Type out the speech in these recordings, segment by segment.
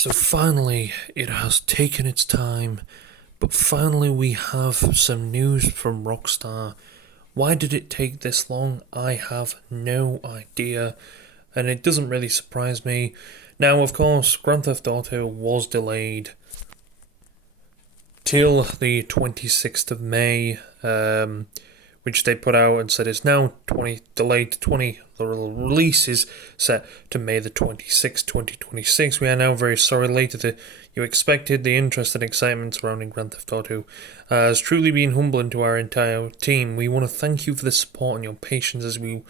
So finally, it has taken its time, but finally we have some news from Rockstar. Why did it take this long? I have no idea, and it doesn't really surprise me. Now, of course, Grand Theft Auto was delayed till the 26th of May, which they put out and said is now delayed to 20. The release is set to May the 26th, 2026. We are now very sorry later than you expected. The interest and excitement surrounding Grand Theft Auto has truly been humbling to our entire team. We want to thank you for the support and your patience as we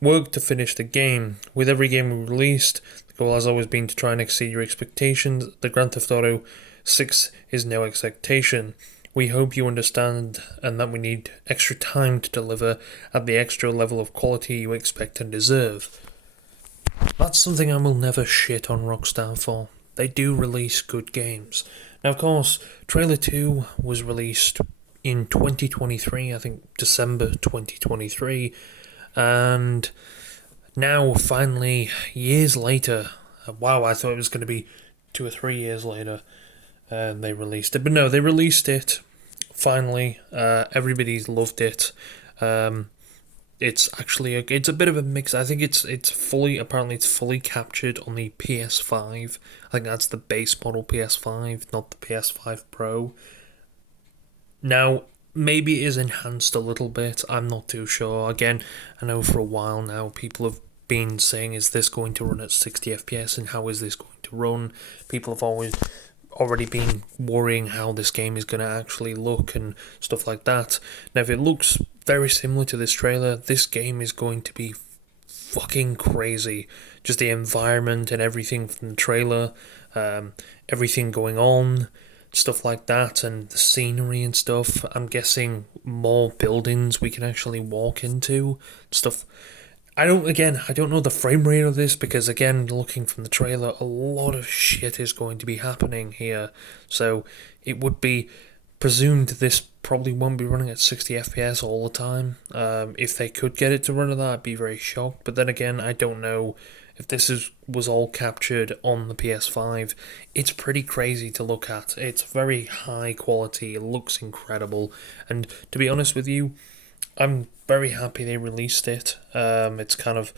work to finish the game. With every game we released, the goal has always been to try and exceed your expectations. The Grand Theft Auto 6 is no expectation. We hope you understand and that we need extra time to deliver at the extra level of quality you expect and deserve. That's something I will never shit on Rockstar for. They do release good games. Now, of course, Trailer 2 was released in 2023, I think December 2023, and now, finally, years later, wow, I thought it was going to be 2 or 3 years later, and they released it. But no, they released it, finally. Everybody's loved it. It's actually, it's a bit of a mix. I think it's fully captured on the PS5. I think that's the base model PS5, not the PS5 Pro. Now, maybe it is enhanced a little bit. I'm not too sure. Again, I know for a while now people have been saying, is this going to run at 60 FPS and how is this going to run? People have already been worrying how this game is going to actually look and stuff like that. Now, if it looks very similar to this trailer, this game is going to be fucking crazy. Just the environment and everything from the trailer, everything going on, stuff like that, and the scenery and stuff. I'm guessing more buildings we can actually walk into, stuff. I don't know the frame rate of this because, again, looking from the trailer, a lot of shit is going to be happening here. So it would be presumed this probably won't be running at 60 FPS all the time. If they could get it to run at that, I'd be very shocked. But then again, I don't know if this was all captured on the PS5. It's pretty crazy to look at. It's very high quality. It looks incredible. And to be honest with you, I'm very happy they released it. It's kind of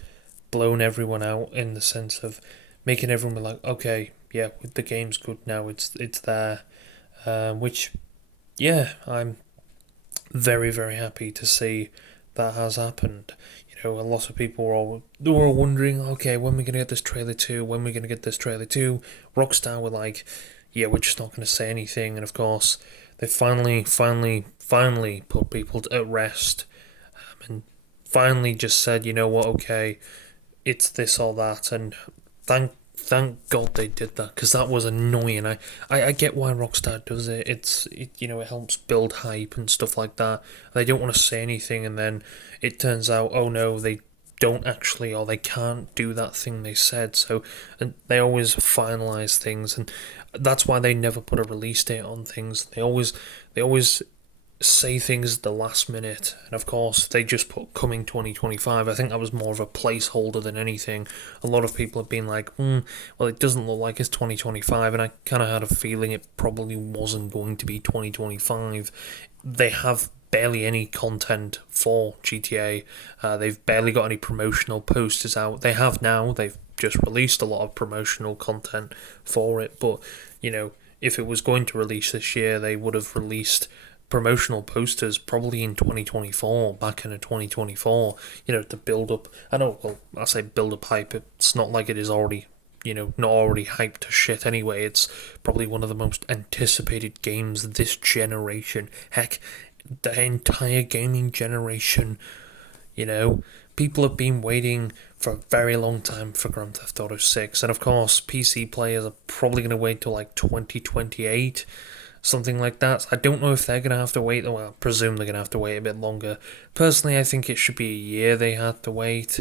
blown everyone out in the sense of making everyone be like, okay, yeah, the game's good now. It's there, which, yeah, I'm very very happy to see that has happened. A lot of people were wondering, okay, when are we gonna get this trailer 2? When are we gonna get this trailer 2? Rockstar were like, yeah, we're just not gonna say anything, and of course, they finally put people at rest, and finally just said, you know what, okay, it's this or that, and thank God they did that, because that was annoying. I get why Rockstar does it. It helps build hype and stuff like that. They don't want to say anything, and then it turns out, oh no, they don't actually, or they can't do that thing they said. So, and they always finalize things, and that's why they never put a release date on things. They always say things at the last minute, and of course they just put coming 2025. I think that was more of a placeholder than anything. A lot of people have been like, well, it doesn't look like it's 2025, and I kind of had a feeling it probably wasn't going to be 2025. They have barely any content for GTA. They've barely got any promotional posters out. They have now. They've just released a lot of promotional content for it, but if it was going to release this year, they would have released promotional posters probably in 2024, back in 2024, to build up. I say build up hype. It's not like it is already, not already hyped to shit anyway. It's probably one of the most anticipated games this generation. Heck, the entire gaming generation, people have been waiting for a very long time for Grand Theft Auto 6, and of course, PC players are probably going to wait till like 2028, something like that. I don't know if they're going to have to wait. Well, I presume they're going to have to wait a bit longer. Personally, I think it should be a year they had to wait.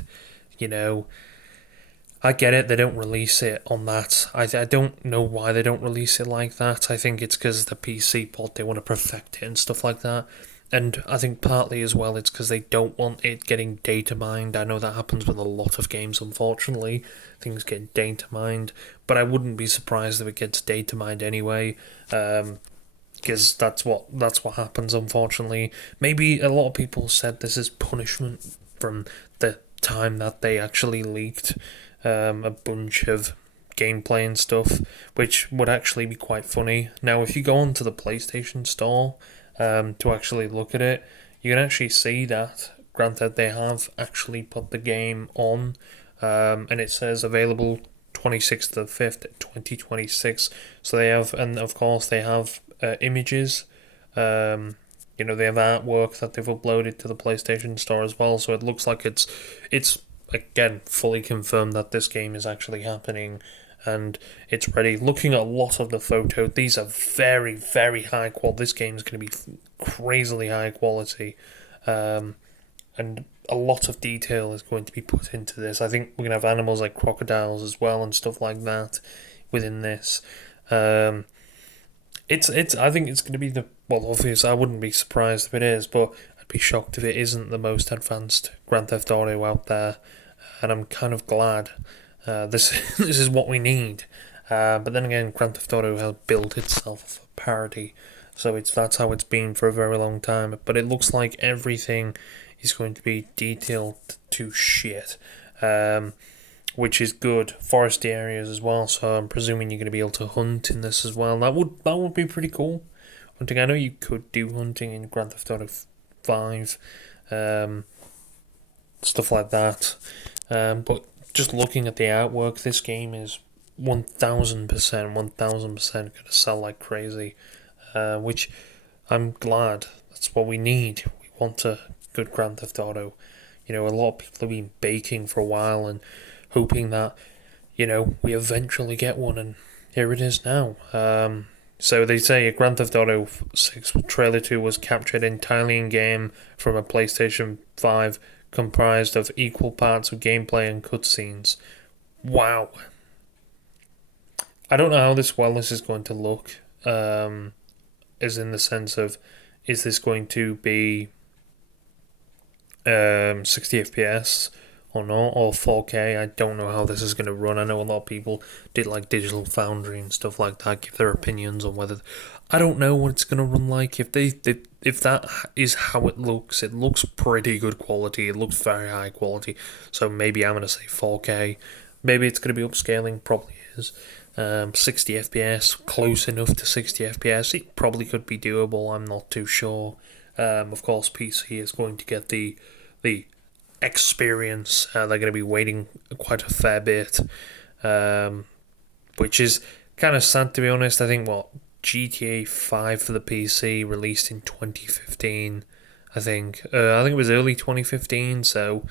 I get it, they don't release it on that. I don't know why they don't release it like that. I think it's because the PC port, they want to perfect it and stuff like that. And I think partly as well it's because they don't want it getting data mined. I know that happens with a lot of games, unfortunately. Things get data mined, but I wouldn't be surprised if it gets data mined anyway. Because that's what happens, unfortunately. Maybe a lot of people said this is punishment from the time that they actually leaked a bunch of gameplay and stuff, which would actually be quite funny. Now, if you go onto the PlayStation Store to actually look at it, you can actually see that, granted, they have actually put the game on, and it says available 26th of the 5th, 2026. So they have, and of course, they have images. They have artwork that they've uploaded to the PlayStation Store as well. So it looks like it's again fully confirmed that this game is actually happening and it's ready. Looking at a lot of the photos, these are very, very high quality. This game is going to be crazily high quality, and a lot of detail is going to be put into this. I think we're going to have animals like crocodiles as well and stuff like that within this. It's I think it's going to be obviously I wouldn't be surprised if it is, but I'd be shocked if it isn't the most advanced Grand Theft Auto out there, and I'm kind of glad. This this is what we need. But then again, Grand Theft Auto has built itself a parody, so that's how it's been for a very long time. But it looks like everything is going to be detailed to shit, which is good. Foresty areas as well, so I'm presuming you're going to be able to hunt in this as well. That would be pretty cool. Hunting, I know you could do hunting in Grand Theft Auto 5, stuff like that, but just looking at the artwork, this game is 1000% going to sell like crazy, which I'm glad. That's what we need. We want a good Grand Theft Auto. A lot of people have been baking for a while and hoping that, we eventually get one, and here it is now. So they say a Grand Theft Auto 6 trailer 2 was captured entirely in-game from a PlayStation 5, comprised of equal parts of gameplay and cutscenes. Wow. I don't know how this is going to look, as in the sense of, is this going to be 60 FPS or not, or 4K? I don't know how this is going to run. I know a lot of people did like Digital Foundry and stuff like that, give their opinions on whether. I don't know what it's going to run like. If that is how it looks pretty good quality. It looks very high quality. So maybe I'm going to say 4K. Maybe it's going to be upscaling. Probably is. 60 FPS, close enough to 60 FPS. It probably could be doable. I'm not too sure. Of course, PC is going to get the experience. They're going to be waiting quite a fair bit, which is kind of sad, to be honest. I think GTA 5 for the PC released in 2015. I think it was early 2015. So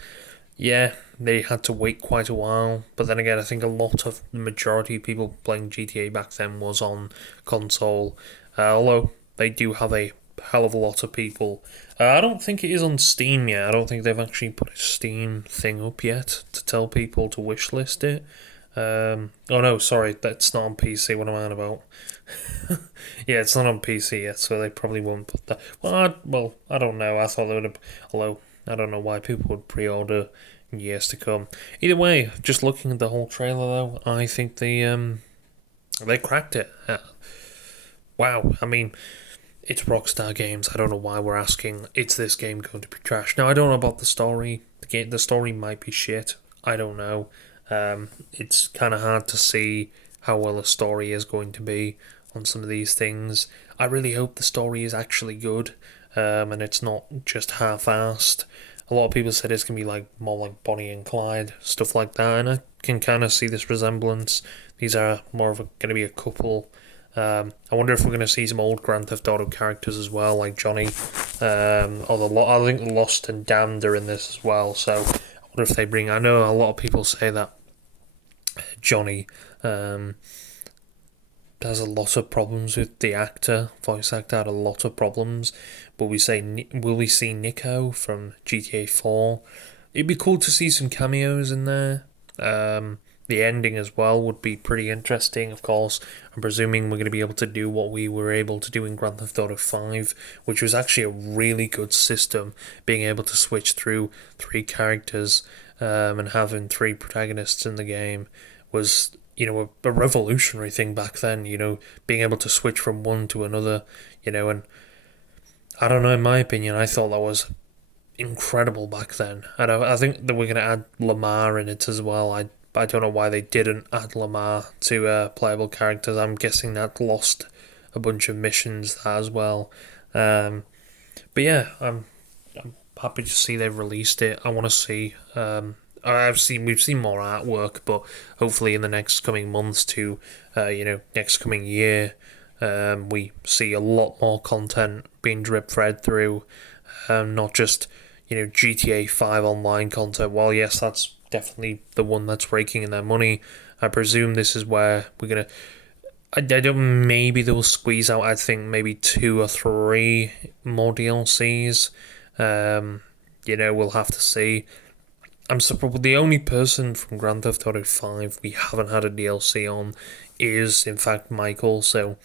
yeah, they had to wait quite a while. But then again, I think the majority of people playing GTA back then was on console. Although they do have a hell of a lot of people. I don't think it is on Steam yet. I don't think they've actually put a Steam thing up yet to tell people to wishlist it. Oh no, sorry, that's not on PC. What am I on about? Yeah, it's not on PC yet, so they probably won't put that. Well, I don't know. I thought they would have. Although I don't know why people would pre-order in years to come. Either way, just looking at the whole trailer though, I think they cracked it. Wow, I mean, it's Rockstar Games. I don't know why we're asking, is this game going to be trash? Now, I don't know about the story. The story might be shit. I don't know. It's kind of hard to see how well a story is going to be on some of these things. I really hope the story is actually good, and it's not just half-assed. A lot of people said it's going to be more like Bonnie and Clyde, stuff like that, and I can kind of see this resemblance. These are more of going to be a couple. I wonder if we're going to see some old Grand Theft Auto characters as well, like Johnny. I think Lost and Damned are in this as well. So I wonder if they bring. I know a lot of people say that Johnny has a lot of problems with the voice actor had a lot of problems. But will we see Nico from GTA 4? It'd be cool to see some cameos in there. the ending as well would be pretty interesting. Of course, I'm presuming we're going to be able to do what we were able to do in Grand Theft Auto 5, which was actually a really good system, being able to switch through three characters and having three protagonists in the game was, a revolutionary thing back then, being able to switch from one to another, and I don't know, in my opinion, I thought that was incredible back then. And I think that we're going to add Lamar in it as well. I don't know why they didn't add Lamar to playable characters. I'm guessing that lost a bunch of missions as well. But yeah, I'm happy to see they've released it. I want to see. We've seen more artwork, but hopefully in the next coming months to, next coming year, we see a lot more content being drip fed through, not just GTA 5 online content. Well, yes, that's definitely the one that's raking in their money. I presume this is where we're gonna. I don't. Maybe they'll squeeze out. I think maybe 2 or 3 more DLCs. We'll have to see. I'm surprised. The only person from Grand Theft Auto 5 we haven't had a DLC on is, in fact, Michael. So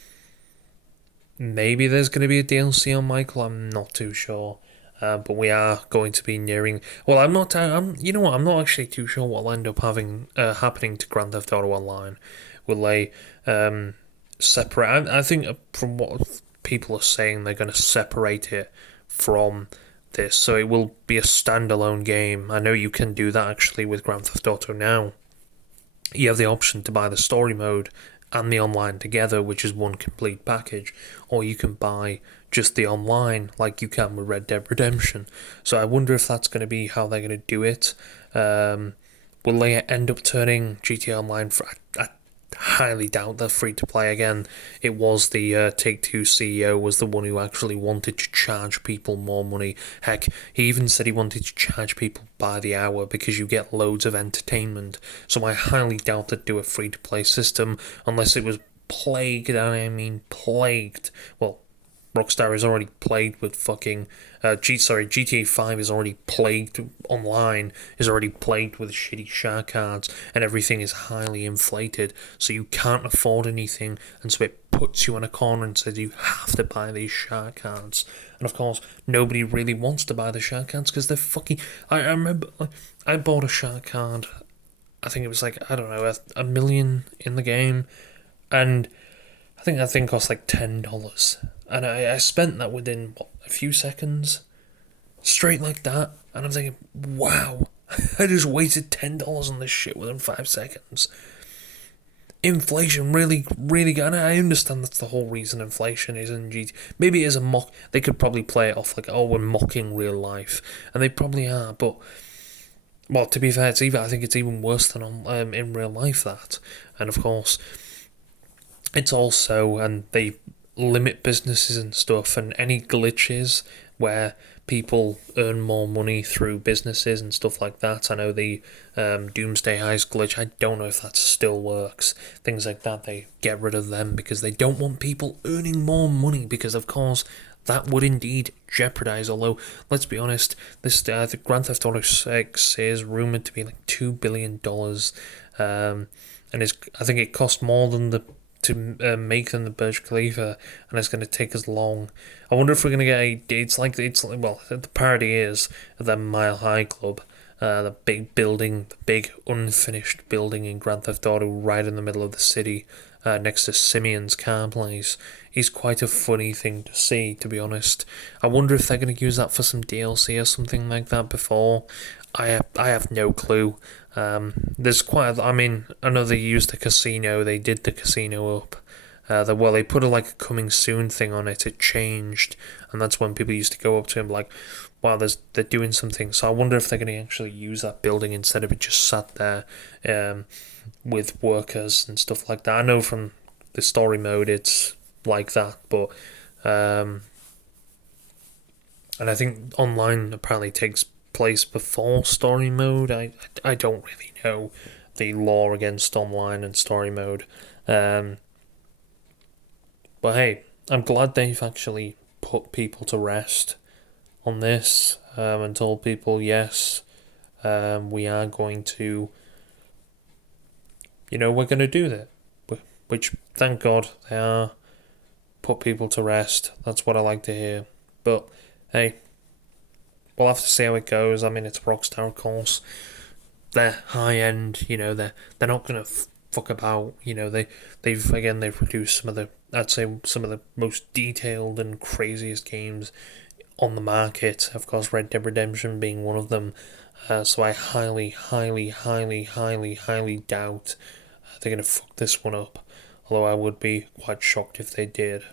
maybe there's going to be a DLC on Michael. I'm not too sure. But we are going to be nearing. Well, I'm not. You know what? I'm not actually too sure what'll end up happening to Grand Theft Auto Online. Will they separate? I think from what people are saying, they're going to separate it from this, so it will be a standalone game. I know you can do that actually with Grand Theft Auto now. You have the option to buy the story mode and the online together, which is one complete package, or you can buy just the online like you can with Red Dead Redemption. So I wonder if that's going to be how they're going to do it. Will they end up turning GTA Online for? I highly doubt they're free to play again. It was the Take-Two CEO was the one who actually wanted to charge people more money. Heck, he even said he wanted to charge people by the hour because you get loads of entertainment. So I highly doubt they'd do a free-to-play system unless it was plagued, and I mean plagued. Well, Rockstar is already plagued with fucking GTA 5 is already plagued online, is already plagued with shitty shark cards, and everything is highly inflated, so you can't afford anything, and so it puts you in a corner and says you have to buy these shark cards. And of course, nobody really wants to buy the shark cards because they're fucking. I remember I bought a shark card. I think it was like, I don't know, a million in the game, and I think that thing cost like $10. And I spent that within, a few seconds? Straight like that. And I'm thinking, wow, I just wasted $10 on this shit within 5 seconds. Inflation really, really got it. I understand that's the whole reason inflation is in GT. Maybe it is a mock. They could probably play it off like, oh, we're mocking real life. And they probably are, but. Well, to be fair, I think it's even worse than in real life, that. And of course, it's also, and they limit businesses and stuff, and any glitches where people earn more money through businesses and stuff like that. I know the Doomsday Heist glitch, I don't know if that still works. Things like that, they get rid of them because they don't want people earning more money, because of course that would indeed jeopardize. Although, let's be honest, this the Grand Theft Auto 6 is rumored to be like $2 billion, and I think it cost more than to make than the Burj Khalifa, and it's going to take as long. I wonder if we're going to get it's like the parody is the Mile High Club, the big building, the big unfinished building in Grand Theft Auto, right in the middle of the city, next to Simeon's car place, is quite a funny thing to see, to be honest. I wonder if they're going to use that for some DLC or something like that before. I have no clue. There's quite. I know they used the casino. They did the casino up. They put a coming soon thing on it. It changed, and that's when people used to go up to him like, "Wow, they're doing something." So I wonder if they're going to actually use that building instead of it just sat there, with workers and stuff like that. I know from the story mode it's like that, but and I think online apparently takes place before story mode. I don't really know the law against online and story mode. But hey, I'm glad they've actually put people to rest on this, and told people, yes, we are going to we're going to do that. Which, thank God, they are. Put people to rest. That's what I like to hear. But, hey, we'll have to see how it goes. I mean, it's Rockstar, of course. They're high end, they're not going to fuck about. They've produced some of the most detailed and craziest games on the market. Of course, Red Dead Redemption being one of them. So I highly, highly, highly, highly, highly doubt they're going to fuck this one up. Although I would be quite shocked if they did.